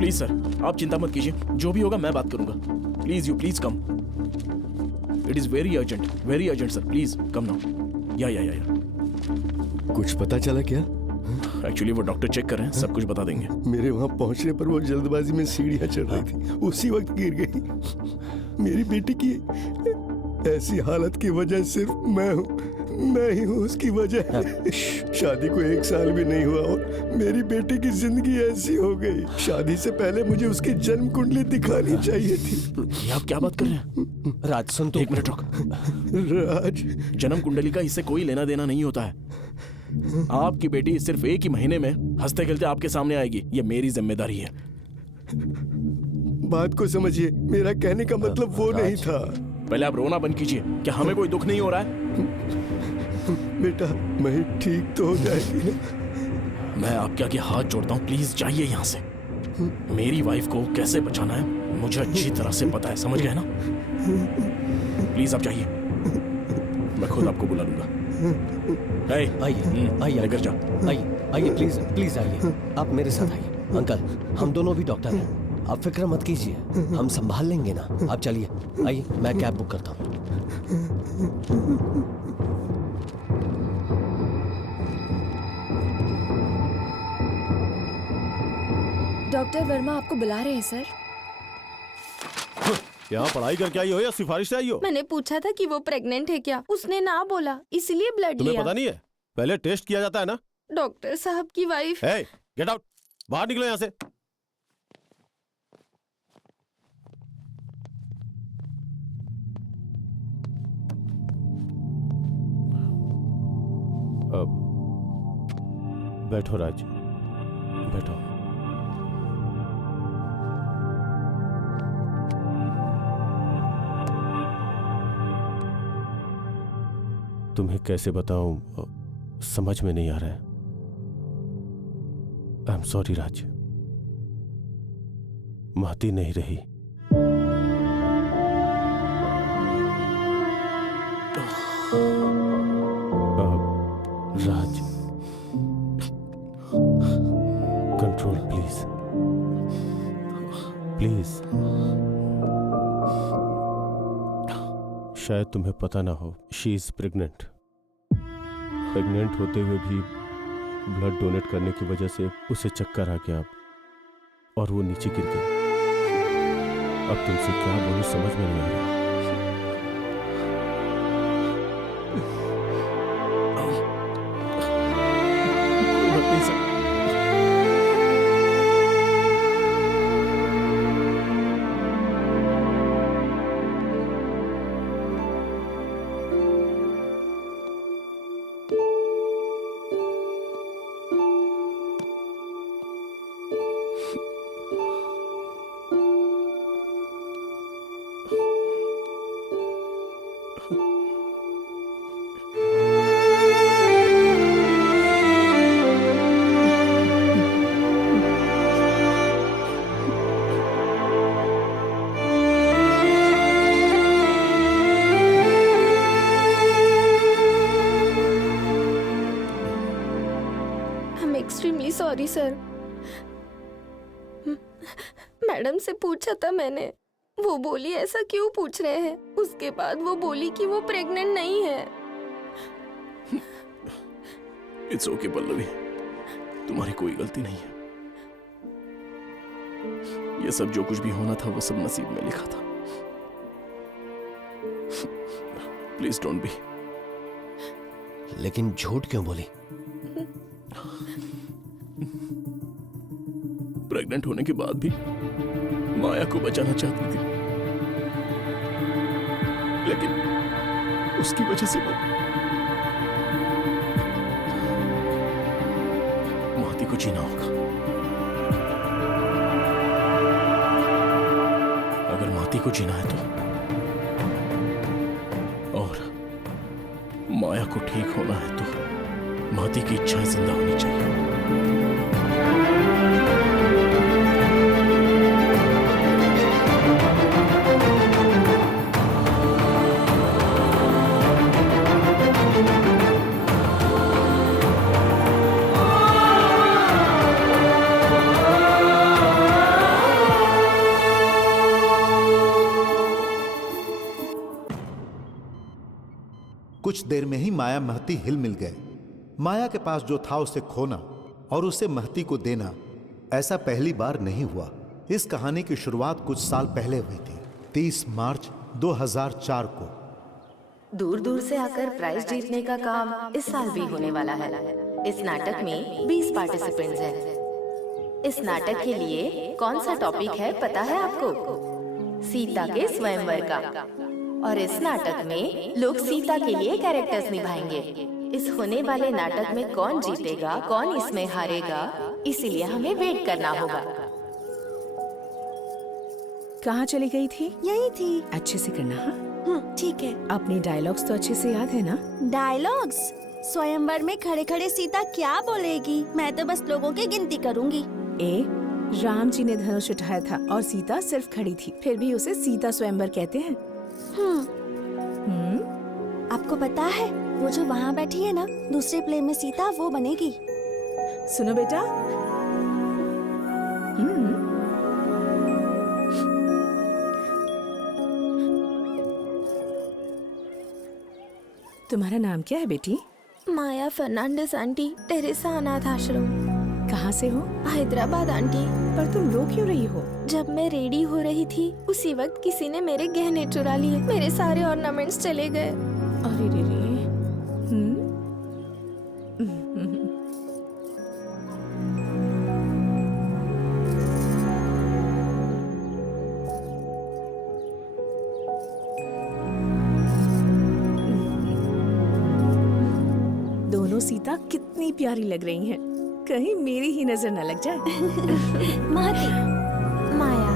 Please sir, आप चिंता मत कीजिए, जो भी होगा मैं बात करूंगा। Please you please come, it is very urgent sir, please come now. या कुछ पता चला क्या? एक्चुअली वो डॉक्टर चेक कर रहे हैं, सब कुछ बता देंगे। मेरे वहां पहुंचने पर वो जल्दबाजी में सीढ़ियां चढ़ रही थी, उसी वक्त गिर गई। मेरी बेटी की ऐसी हालत की वजह सिर्फ मैं ही हूँ उसकी वजह। शादी को 1 साल भी नहीं हुआ और मेरी बेटी की जिंदगी ऐसी हो गई। शादी से पहले मुझे उसकी जन्म कुंडली दिखानी चाहिए थी। ये आप क्या बात कर रहे हैं? राज सुन तो। 1 मिनट रुक। राज, जन्म कुंडली का इससे कोई लेना देना नहीं होता है। आपकी बेटी सिर्फ 1 ही महीने में हंसते खेलते आपके सामने आएगी, ये मेरी जिम्मेदारी है। बात को समझिए, मेरा कहने का मतलब वो नहीं था। पहले आप रोना बंद कीजिए। क्या हमें कोई दुख नहीं हो रहा है? बेटा, मैं ठीक तो हो जाएगी ना? मैं आपके आगे हाथ जोड़ता हूँ, प्लीज जाइए यहाँ से। मेरी वाइफ को कैसे बचाना है मुझे अच्छी तरह से पता है, समझ गए ना? प्लीज आप जाइए, मैं खुद आपको बुला लूंगा। आइए लेकर जा। आइए प्लीज आइए, आप मेरे साथ आइए। अंकल, हम दोनों भी डॉक्टर हैं, आप फिक्र मत कीजिए, हम संभाल लेंगे ना। आप चलिए, आइए, मैं कैब बुक करता हूँ। डॉक्टर वर्मा आपको बुला रहे हैं सर। यहाँ पढ़ाई करके आई हो या सिफारिश से आई हो? मैंने पूछा था कि वो प्रेग्नेंट है क्या, उसने ना बोला, इसलिए ब्लड तुम्हें लिया। पता नहीं है, पहले टेस्ट किया जाता है ना। डॉक्टर साहब की वाइफ। हे, गेट आउट, बाहर निकलो यहाँ से। अब बैठो राज, बैठो। तुम्हें कैसे बताऊं, समझ में नहीं आ रहा है। आई एम सॉरी राज, महती नहीं रही। राज, कंट्रोल प्लीज, प्लीज। शायद तुम्हें पता ना हो, शी इज प्रेग्नेंट। प्रेग्नेंट होते हुए भी ब्लड डोनेट करने की वजह से उसे चक्कर आ गया और वो नीचे गिर गई। अब तुमसे क्या बोलूं समझ में नहीं आ रहा। Extremely sorry sir. मैडम से पूछा था मैंने, वो बोली ऐसा क्यों पूछ रहे हैं। उसके बाद वो बोली कि वो प्रेग्नेंट नहीं है। इट्स ओके पल्लवी, तुम्हारी कोई गलती नहीं है। ये सब जो कुछ भी होना था वो सब नसीब में लिखा था। Please don't be. लेकिन झूठ क्यों बोली? प्रेग्नेंट होने के बाद भी माया को बचाना चाहती थी, लेकिन उसकी वजह से वो महती को जीना होगा। अगर महती को जीना है तो, और माया को ठीक होना है तो महती की इच्छाएं जिंदा होनी चाहिए। कुछ देर में ही माया महती हिल मिल गए। माया के पास जो था उसे खोना और उसे महती को देना ऐसा पहली बार नहीं हुआ। इस कहानी की शुरुआत कुछ साल पहले हुई थी, 30 मार्च 2004 को। दूर दूर से आकर प्राइज जीतने का काम इस साल भी होने वाला है। इस नाटक में 20 पार्टिसिपेंट्स हैं। इस नाटक के लिए कौन सा टॉपिक है पता है आपको? सीता के स्वयंवर का। और इस नाटक में लोग सीता के लिए कैरेक्टर्स निभाएंगे। इस होने वाले नाटक में कौन जीतेगा, कौन इसमें हारेगा, इसीलिए हमें वेट करना होगा। कहाँ चली गई थी? यही थी। अच्छे से करना। हाँ ठीक है। अपने डायलॉग्स तो अच्छे से याद है ना? डायलॉग्स? स्वयंवर में खड़े खड़े सीता क्या बोलेगी? मैं तो बस लोगों की गिनती करूंगी। राम जी ने धनुष उठाया था और सीता सिर्फ खड़ी थी, फिर भी उसे सीता स्वयंवर कहते हैं। आपको पता है वो जो वहाँ बैठी है ना, दूसरे प्ले में सीता वो बनेगी। सुनो बेटा, तुम्हारा नाम क्या है बेटी? माया फर्नांडिस आंटी, टेरेसा अनाथ आश्रम। कहाँ से हो? हैदराबाद आंटी। पर तुम रो क्यों रही हो? जब मैं रेडी हो रही थी उसी वक्त किसी ने मेरे गहने चुरा लिए, मेरे सारे ऑर्नामेंट्स चले गए। अरे रे रे। दोनों सीता कितनी प्यारी लग रही हैं। कहीं मेरी ही नजर न लग जाए। महती। माया।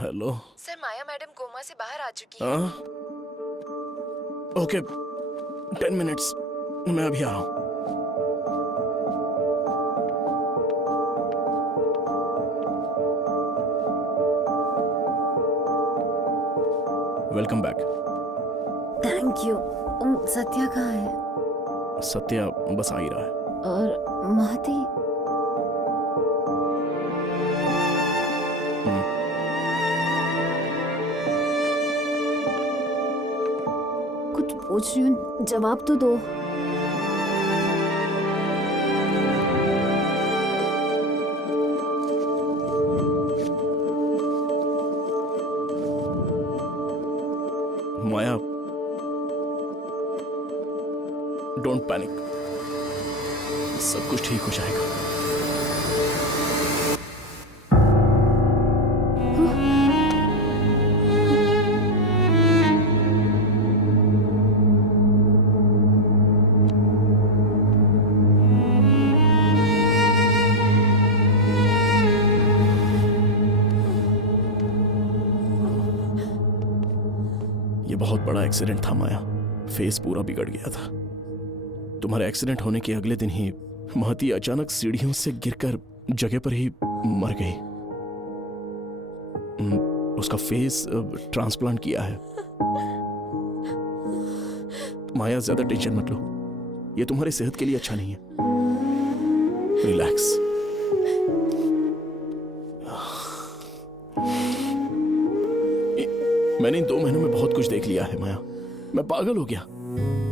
हेलो सर, माया मैडम कोमा से बाहर आ चुकी है। हाँ ओके 10 मिनट्स, मैं अभी आ रहा हूँ। Welcome back. Thank you. Satya कहाँ है? सत्या बस आ ही रहा है। और महती? कुछ पूछ रही हूँ, जवाब तो दो। माया, डोंट पैनिक, सब कुछ ठीक हो जाएगा। ये बहुत बड़ा एक्सीडेंट था माया, फेस पूरा बिगड़ गया था। तुम्हारे एक्सीडेंट होने के अगले दिन ही महती अचानक सीढ़ियों से गिरकर जगह पर ही मर गई। उसका फेस ट्रांसप्लांट किया है। माया, ज्यादा टेंशन मत लो, ये तुम्हारी सेहत के लिए अच्छा नहीं है। रिलैक्स। मैंने इन 2 महीनों में बहुत कुछ देख लिया है माया, मैं पागल हो गया,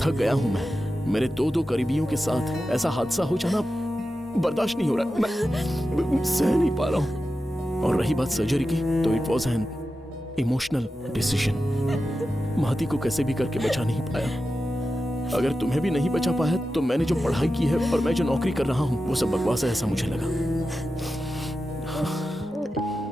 थक गया हूं मैं। मेरे 2 करीबियों के साथ ऐसा हादसा हो जाना बर्दाश्त नहीं हो रहा, मैं सह नहीं पा रहा हूं। और रही बात सर्जरी की, तो it was an emotional decision. महती को कैसे भी करके बचा नहीं पाया। अगर तुम्हें भी नहीं बचा पाया तो मैंने जो पढ़ाई की है और मैं जो नौकरी कर रहा हूँ वो सब बकवास है, ऐसा मुझे लगा।